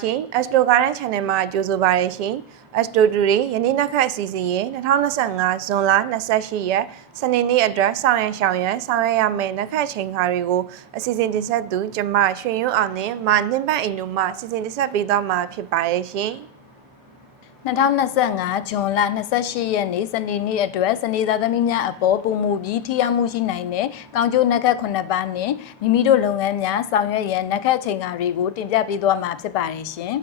ရှင် Astro Garden Channel မှာကြိုဆိုပါရရှင် Astro Today ယနေ့နောက်ခတ်အစီအစဉ်ရဲ့2025ဇွန်လ28ရက်စနေနေ့အတွက်ဆောင်ရန်ရှောင်ရန်ဆောင်ရွက်ရမယ့်နောက်ခတ်ချိန်ခါတွေကိုအစီအစဉ်တင်ဆက်သူကျမရွှေယွန်းအောင်နဲ့မနှင်းပတ်အိမ်တို့မှအစီအစဉ်တင်ဆက်ပေးသွားမှာဖြစ်ပါရရှင် 2025ဇွန်လ28ရက်နေ့စနေနေ့အတွက်စနေသားသမီးများအပေါ်ပုံမူပြီးထိရောက်မှုရှိနိုင်တဲ့ကောင်းကျိုးနက္ခတ်9ပါးနဲ့မိမိတို့လုပ်ငန်းများဆောင်ရွက်ရန်နက္ခတ်ချိန်ကာတွေကိုတင်ပြပေးသွားမှာဖြစ်ပါတယ်ရှင်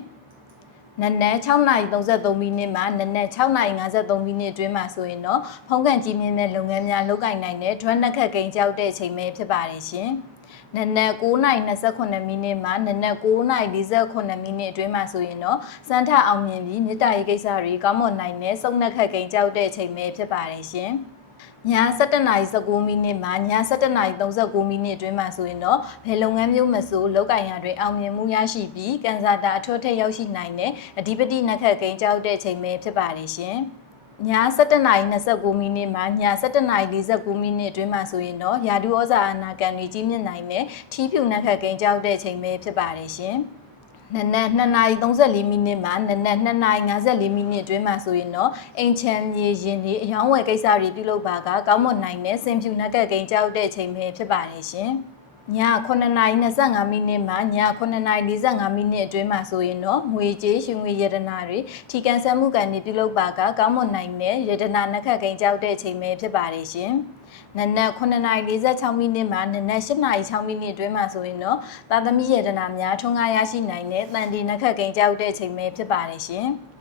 ။နနက်6:33မိနစ်မှနနက်6:53မိနစ်အတွင်းမှာဆိုရင်တော့ဖုံးကန်ကြီးမြင့်တဲ့လုပ်ငန်းများလုပ်ကိုင်နိုင်တဲ့ drum နက္ခတ်ကိန်းကြောက်တဲ့အချိန်ပဲဖြစ်ပါတယ်ရှင်။ နနက်9:28မိနစ်မှနနက်9:48မိနစ်အတွင်းမှာဆိုရင်တော့စမ်းထအောင်မြင်ပြီးမြေတားရေးကိစ္စတွေကောင်းမွန်နိုင်တဲ့စုံနှက်ခတ်ကိန်းကြောက်တဲ့အချိန်ပဲဖြစ်ပါတယ်ရှင်။ည7:19မိနစ်မှည7:39မိနစ်အတွင်းမှာဆိုရင်တော့ဘယ်လုပ်ငန်းမျိုးမဆိုလောက်ကင်ရာတွေအောင်မြင်မှုရရှိပြီးကန်ဆာတာအထွတ်ထိပ်ရောက်ရှိနိုင်တဲ့အဓိပတိနက္ခတ်ကိန်းကြောက်တဲ့အချိန်ပဲဖြစ်ပါတယ်ရှင်။ ည7:29မိနစ်မှည7:49မိနစ်အတွင်းမှာဆိုရင်တော့ယာဒူဩဇာအာနာကန်တွေကြီးမြင့်နိုင်တဲ့ထီးဖြူနက်ခတ်ကိန်းကြောက်တဲ့အချိန်ပဲဖြစ်ပါတယ်ရှင်။နနက်2:34မိနစ်မှနနက်2:54မိနစ်အတွင်းမှာဆိုရင်တော့အိမ်ချမ်းမြေရင်တွေအယောင်းဝယ်ကိစ္စတွေပြုလုပ်ပါကကောင်းမွန်နိုင်တဲ့စင်ဖြူနက်ကတ်ကိန်းကြောက်တဲ့အချိန်ပဲဖြစ်ပါတယ်ရှင်။ ည9:25မိနစ်မှည9:45မိနစ်အတွင်းမှာဆိုရင်တော့ငွေကြေးရှင်ငွေရတနာတွေထီကန်ဆန်းမှုကန်တွေပြုလုပ်ပါကကောင်းမွန်နိုင်တဲ့ရတနာနက်ခတ်ကိန်းကြောက်တဲ့အချိန်ပဲဖြစ်ပါတယ်ရှင်။နနက်9:46မိနစ်မှနနက်8:06မိနစ်အတွင်းမှာဆိုရင်တော့သာသမီရတနာများထွန်းကားရရှိနိုင်တဲ့တန်တီနက်ခတ်ကိန်းကြောက်တဲ့အချိန်ပဲဖြစ်ပါတယ်ရှင်။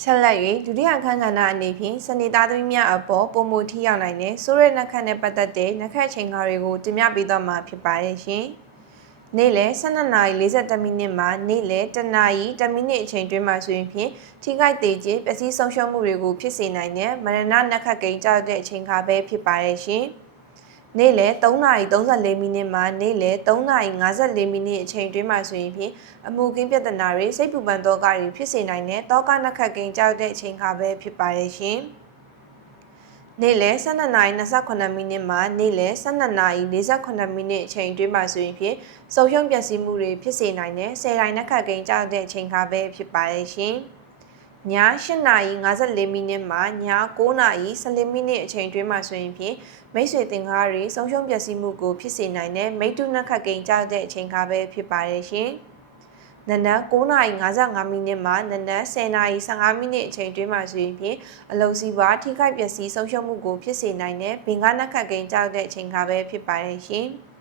ဆက်လက်၍ဒုတိယအခန်းကဏ္ဍအနေဖြင့်စနေသားသမီးများအပေါ်ပုံမူထိရောက်နိုင်တဲ့ဆိုးရဲနှက်ခတ်နဲ့ပတ်သက်တဲ့နှက်ခတ်ချိန်ခါတွေကိုတင်ပြပေးသွားမှာဖြစ်ပါတယ်ရှင်။နေ့လယ်12:42မိနစ်မှနေ့လယ်1နာရီ10မိနစ်အချိန်တွင်းမှာဆိုရင်ဖြင့်ထိခိုက်သေးခြင်းပျက်စီးဆုံးရှုံးမှုတွေကိုဖြစ်စေနိုင်တဲ့မရဏနှက်ခတ်ကိန်းကြောက်တဲ့အချိန်ခါပဲဖြစ်ပါတယ်ရှင်။ နေ့လယ်3:34မိနစ်မှနေ့လယ်3:54မိနစ်အချိန်တွင်းမှာဆိုရင်ဖြင့်အမှုကင်းပြဿနာတွေစိတ်ပူပန်သောကတွေဖြစ်စေနိုင်တဲ့တောကနက်ခတ်ကိန်းကြောက်တဲ့အချိန်ခါပဲဖြစ်ပါရဲ့ရှင်။နေ့လယ်12:28မိနစ်မှနေ့လယ်12:48မိနစ်အချိန်တွင်းမှာဆိုရင်ဖြင့်စုံရှုံပျက်စီးမှုတွေဖြစ်စေနိုင်တဲ့ဆယ်တိုင်းနက်ခတ်ကိန်းကြောက်တဲ့အချိန်ခါပဲဖြစ်ပါရဲ့ရှင်။ည 8:54မိနစ်မှည9:14မိနစ်အချိန်တွင်းမှာဆိုရင်ဖြင့်မိတ်ဆွေတင်ကားတွေဆုံးရှုံးပျက်စီးမှုကိုဖြစ်စေနိုင်တဲ့မိတ္တုနက်ခတ်ကိန်းကြောက်တဲ့အချိန်ခါပဲဖြစ်ပါရဲ့ရှင်။နနက်9:55မိနစ်မှနနက်10:15မိနစ်အချိန်တွင်းမှာဆိုရင်ဖြင့်အလုံစီပွားထိခိုက်ပျက်စီးဆုံးရှုံးမှုကိုဖြစ်စေနိုင်တဲ့ဘင်္ဂနက်ခတ်ကိန်းကြောက်တဲ့အချိန်ခါပဲဖြစ်ပါရဲ့ရှင်။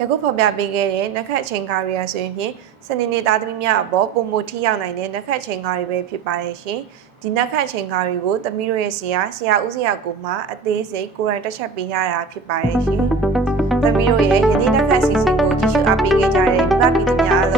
ယခုဖော်ပြပေးခဲ့တဲ့နက်ခတ်ချိန်ကားတွေကဆိုရင်ဖြင့်စနေနေ့သားသမီးများအပေါ်ပုံမထိရောက်နိုင်တဲ့နက်ခတ်ချိန်ကားတွေပဲဖြစ်ပါရဲ့ရှင်။ဒီနက်ခတ်ချိန်ကားတွေကိုသမီးတို့ရဲ့ဆရာဆရာဦးဆရာကိုမှအသေးစိတ်ကိုယ်တိုင်တက်ချက်ပေးရတာဖြစ်ပါရဲ့ရှင်။သမီးတို့ရဲ့ယနေ့နက်ခတ်အစီအစဉ်ကိုကြည့်ရှုအားပေးခဲ့ကြတဲ့မိဘပြည်သူများအားလုံး